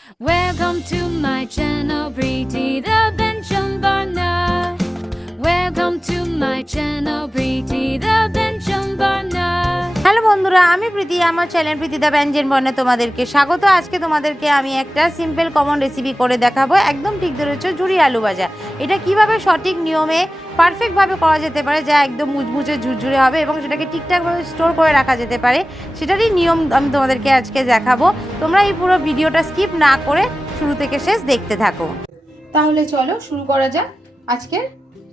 Welcome to my channel, pritithebanjonbarna. Welcome to my channel, pritithebanjonbarna. Hello বন্ধুরা, আমি প্রীতি, আমার channel pritithebanjonbarna তোমাদেরকে স্বাগত। আজকে তোমাদেরকে আমি একটা সিম্পল কমন রেসিপি করে দেখাবো। একদম ঠিক ধরেছো, ঝুরি আলু ভাজা। এটা কিভাবে সঠিক নিয়মে পারফেক্টভাবে করা যেতে পারে, যা একদম মুচমুচে ঝুরঝুরে হবে এবং সেটাকে ঠিকঠাকভাবে স্টোর করে রাখা যেতে পারে, সেটারই নিয়ম আমি তোমাদেরকে আজকে দেখাবো। তোমরা এই পুরো ভিডিওটা স্কিপ না করে শুরু থেকে শেষ দেখতে থাকো। তাহলে চলো শুরু করা যাক আজকের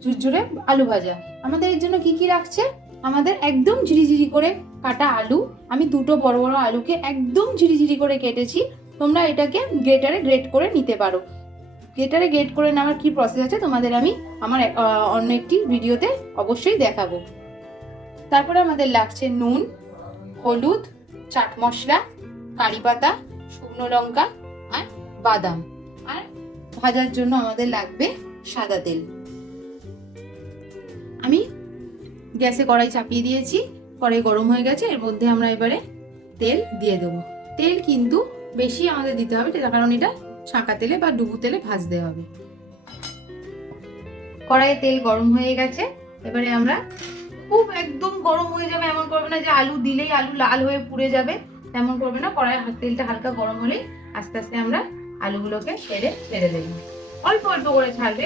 ঝুরঝুরে আলু ভাজা। আমাদের এর জন্য কি কি লাগছে? আমাদের একদম ঝিরিঝিরি করে কাটা আলু। আমি দুটো বড় বড় আলুকে একদম ঝিরিঝিরি করে কেটেছি। তোমরা এটাকে গ্রেটারে গ্রেট করে নিতে পারো। গ্রেটারে গ্রেট করে নেওয়ার কি প্রসেস আছে তোমাদের আমি আমার অন্য একটি ভিডিওতে অবশ্যই দেখাবো। তারপরে আমাদের লাগছে নুন, হলুদ, চাট মশলা, কারি পাতা, শুকনো লঙ্কা আর বাদাম। আর ভাজার জন্য আমাদের লাগবে সাদা তেল। আমি গ্যাসে কড়াই চাপিয়ে দিয়েছি, কড়াই গরম হয়ে গেছে। এর মধ্যে আমরা এবারে তেল দিয়ে দেবো। তেল কিন্তু বেশি আমাদের দিতে হবে, তার কারণ এটা ছাঁকা তেলে বা ডুবু তেলে ভাজতে হবে। কড়াইয়ে তেল গরম হয়ে গেছে। এবারে আমরা খুব একদম গরম হয়ে যাবে এমন করবে না যে আলু দিলেই আলু লাল হয়ে পুড়ে যাবে, তেমন করবে না। কড়াইয়ের তেলটা হালকা গরম হলেই আস্তে আস্তে আমরা আলুগুলোকে ছেড়ে দেবো। অল্প অল্প করে ছাড়বে,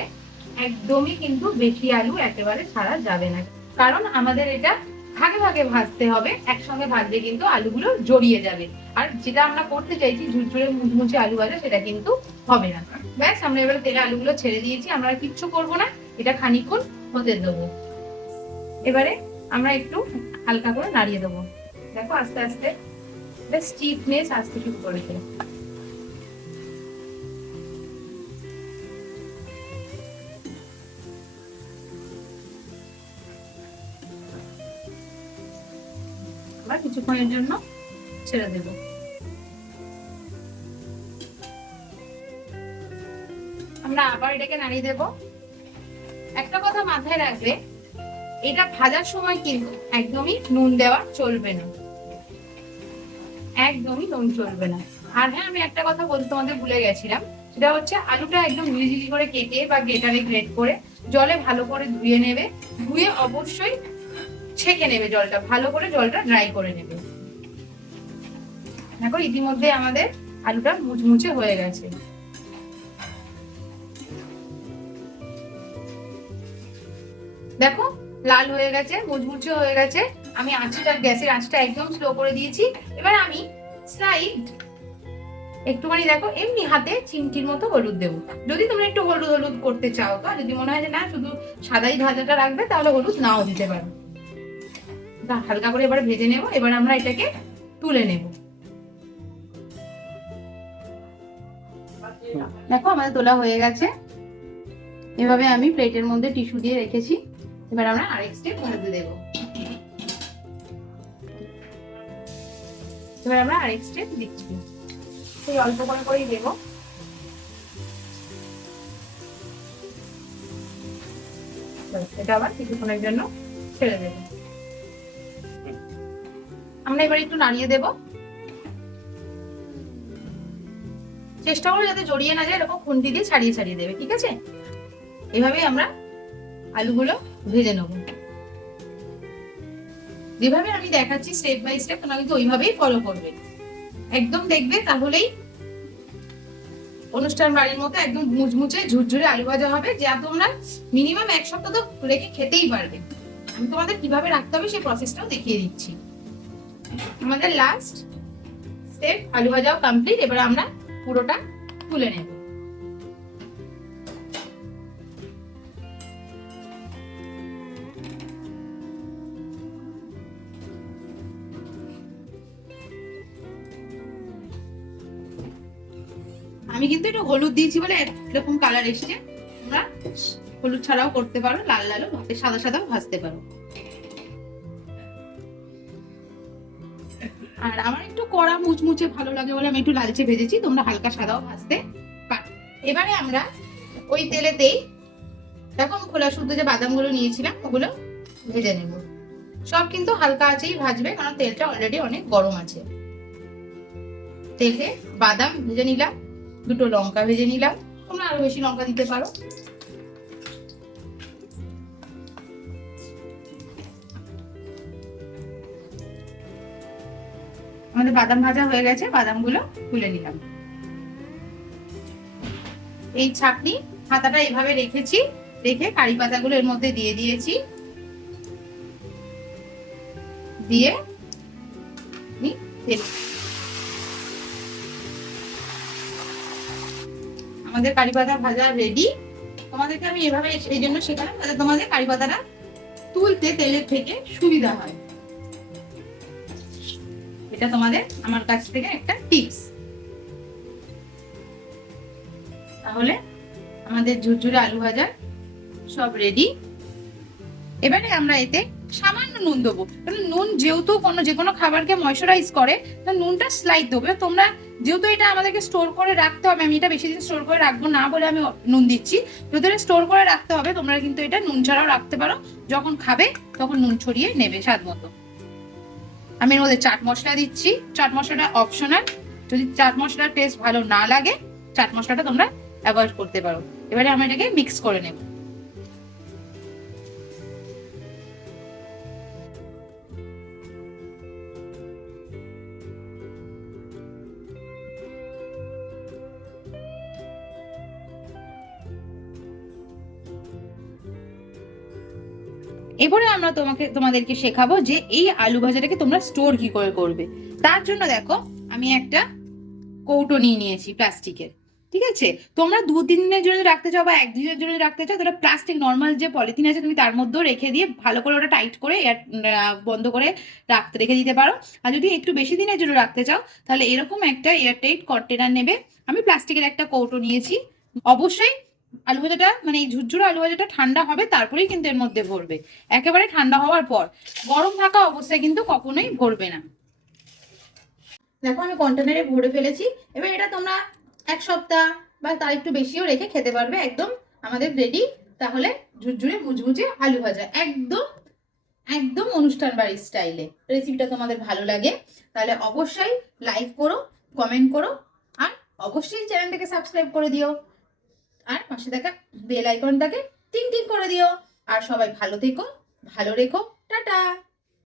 একদমই কিন্তু বেশি আলু একেবারে ছাড়া যাবে না, কারণ আমাদের এটা ভাগে ভাগে ভাজতে হবে। একসঙ্গে ভাজলে কিন্তু আলুগুলো জড়িয়ে যাবে, আর যেটা আমরা করতে চাইছি ঝুরঝুরে মুচমুচে আলু ভাজা, সেটা কিন্তু হবে না। ব্যাস, আমরা এবারে তেলে আলুগুলো ছেড়ে দিয়েছি। আমরা কিচ্ছু করবো না, এটা খানিকক্ষণ হতে দেবো। এবারে আমরা একটু হালকা করে নাড়িয়ে দেবো। দেখো আস্তে আস্তে স্টিফনেস আসতে শুরু করেছে। কিছুক্ষণের জন্য ছেড়ে দেব। আমরা আবার এটাকে নাড়িয়ে দেব। একটা কথা মাথায় রাখবে, এটা ভাজার সময় কিন্তু একদমই নুন দেওয়া চলবে না, একদমই নুন চলবে না। আর হ্যাঁ, আমি একটা কথা বলতে তোমাদের ভুলে গেছিলাম, সেটা হচ্ছে আলুটা একদম ঝিরিঝিরি করে কেটে বা গ্রেটারে গ্রেট করে জলে ভালো করে ধুয়ে নেবে। ধুয়ে অবশ্যই ছেঁকে নেবে, জলটা ভালো করে জলটা ড্রাই করে নেবে। দেখো ইতিমধ্যে আমাদের আলুটা মুচমুচে হয়ে গেছে। দেখো লাল হয়ে গেছে, মুচমুচে হয়ে গেছে। আমি গ্যাসের আঁচটা একদম স্লো করে দিয়েছি। এবার আমি স্লাইড একটুখানি দেখো এমনি হাতে চিমটির মতো হলুদ দেবো। যদি তোমরা একটু হলুদ হলুদ করতে চাও, তো যদি মনে হয় যে না শুধু সাদাই ভাজাটা রাখবে, তাহলে হলুদ নাও দিতে পারো। হালকা করে এবার ভেজে নেব। এবার আমরা এটাকে তুলে নেব। দেখো আমাদের তোলা হয়ে গেছে। এভাবে আমি প্লেটের মধ্যে টিস্যু দিয়ে রেখেছি। এবার আমরা আরেক স্টেপ ভাজতে দেব। এবার আমরা আরেক স্টেপ দিচ্ছি, সেই অল্প করে করেই দেব। এটা আবার কিছুক্ষণের জন্য ছেড়ে দেব। আমরা এবার একটু নাড়িয়ে দেব। চেষ্টা করো যাতে জড়িয়ে না যায়, এরকম খুন্তি দিয়ে ছাড়িয়ে ছাড়িয়ে দেবে, ঠিক আছে? এভাবেই আমরা আলুগুলো ভেজে নেব। যেভাবে আমি দেখাচ্ছি স্টেপ বাই স্টেপ, তোমরা কিন্তু ওইভাবেই ফলো করবে। একদম দেখবে, তাহলেই অনুষ্ঠান বাড়ির মতো একদম মুচমুচে ঝুরঝুরে আলু ভাজা হবে, যা তোমরা মিনিমাম এক সপ্তাহ তো রেখে খেতেই পারবে। আমি তোমাদের কিভাবে রাখতে হবে সেই প্রসেসটাও দেখিয়ে দিচ্ছি। আমাদের লাস্ট স্টেপ আলু ভাজাও কমপ্লিট। এবার আমরা পুরোটা তুলে নেব। আমি কিন্তু একটু হলুদ দিয়েছি বলে এরকম কালার এসছে। তোমরা হলুদ ছাড়াও করতে পারো, লাল লালও সাদা সাদাও ভাজতে পারো। আর আমার একটু কড়া মুচমুচে ভালো লাগে বলে আমি একটু লালচে ভেজেছি, তোমরা হালকা সাদাও ভাজতে পারো। এবারে আমরা ওই তেলেতেই দেখো আমি খোলা শুদ্ধ যে বাদামগুলো নিয়েছিলাম ওগুলো ভেজে নেব। সব কিন্তু হালকা আঁচেই ভাজবে, কারণ তেলটা অলরেডি অনেক গরম আছে। তেলে বাদাম ভেজে নিলাম, দুটো লঙ্কা ভেজে নিলাম, তোমরা আরো বেশি লঙ্কা দিতে পারো। আমাদের বাদাম ভাজা হয়ে গেছে, বাদামগুলো তুলে নিলাম। এই ছাকনি হাতাটা এইভাবে রেখেছি, রেখে কারি পাতাগুলো এর মধ্যে দিয়ে দিয়েছি, দিয়ে আমাদের কারি পাতা ভাজা রেডি। তোমাদেরকে আমি এভাবে এই জন্য শেখালাম যাতে তোমাদের কারি পাতাটা তুলতে তেলের থেকে সুবিধা হয়। এটা তোমাদের আমার কাছ থেকে একটা টিপস। তাহলে আমাদের ঝুরঝুরে আলু ভাজা সব রেডি। এবারে আমরা এতে সামান্য নুন দেবো, কারণ নুন যেহেতু যে কোনো খাবারকে ময়শ্চারাইজ করে, নুনটা স্লাইড দেবো। তোমরা যেহেতু এটা আমাদেরকে স্টোর করে রাখতে হবে, আমি এটা বেশি দিন স্টোর করে রাখবো না বলে আমি নুন দিচ্ছি। যেহেতু এটা স্টোর করে রাখতে হবে, তোমরা কিন্তু এটা নুন ছাড়াও রাখতে পারো, যখন খাবে তখন নুন ছড়িয়ে নেবে স্বাদ মতো। আমি এর মধ্যে চাট মশলা দিচ্ছি, চাট মশলাটা অপশনাল, যদি চাট মশলার টেস্ট ভালো না লাগে চাট মশলাটা তোমরা অ্যাভয়েড করতে পারো। এবারে আমরা এটাকে মিক্স করে নেব। এবারে আমরা তোমাদেরকে শেখাবো যে এই আলু ভাজাটাকে তোমরা স্টোর কি করে করবে। তার জন্য দেখো আমি একটা কৌটো নিয়ে নিয়েছি প্লাস্টিকের, ঠিক আছে। তোমরা 2-3 দিনের জন্য রাখতে চাও বা 1 দিনের জন্য রাখতে চাও, তাহলে প্লাস্টিক নর্মাল যে পলিথিন আছে তুমি তার মধ্যেও রেখে দিয়ে ভালো করে ওটা টাইট করে বন্ধ করে রেখে দিতে পারো। আর যদি একটু বেশি দিনের জন্য রাখতে চাও তাহলে এরকম একটা এয়ারটাইট কন্টেনার নেবে। আমি প্লাস্টিকের একটা কৌটো নিয়েছি। অবশ্যই আলু ভাজাটা মানে এই ঝুরঝুরে আলু ভাজাটা ঠান্ডা হবে, তারপরেই কিন্তু এর মধ্যে ভরবে। একেবারে ঠান্ডা হওয়ার পর, গরম থাকা অবস্থায় কিন্তু কখনোই ভরবে না। দেখো আমি কন্টেনারে ভরে ফেলেছি। এবার এটা তোমরা 1 সপ্তাহ বা তার একটু বেশিও রেখে খেতে পারবে। একদম আমাদের রেডি। তাহলে ঝুরঝুরে মুচমুচে আলু ভাজা, একদম একদম অনুষ্ঠান বাড়ির স্টাইলে। রেসিপিটা তোমাদের ভালো লাগে তাহলে অবশ্যই লাইক করো, কমেন্ট করো, আর অবশ্যই চ্যানেলটাকে সাবস্ক্রাইব করে দিও, আর পাশে থাকা বেল আইকনটাকে টিং টিং করে দিও। আর সবাই ভালো থেকো, ভালো রেখো, টাটা।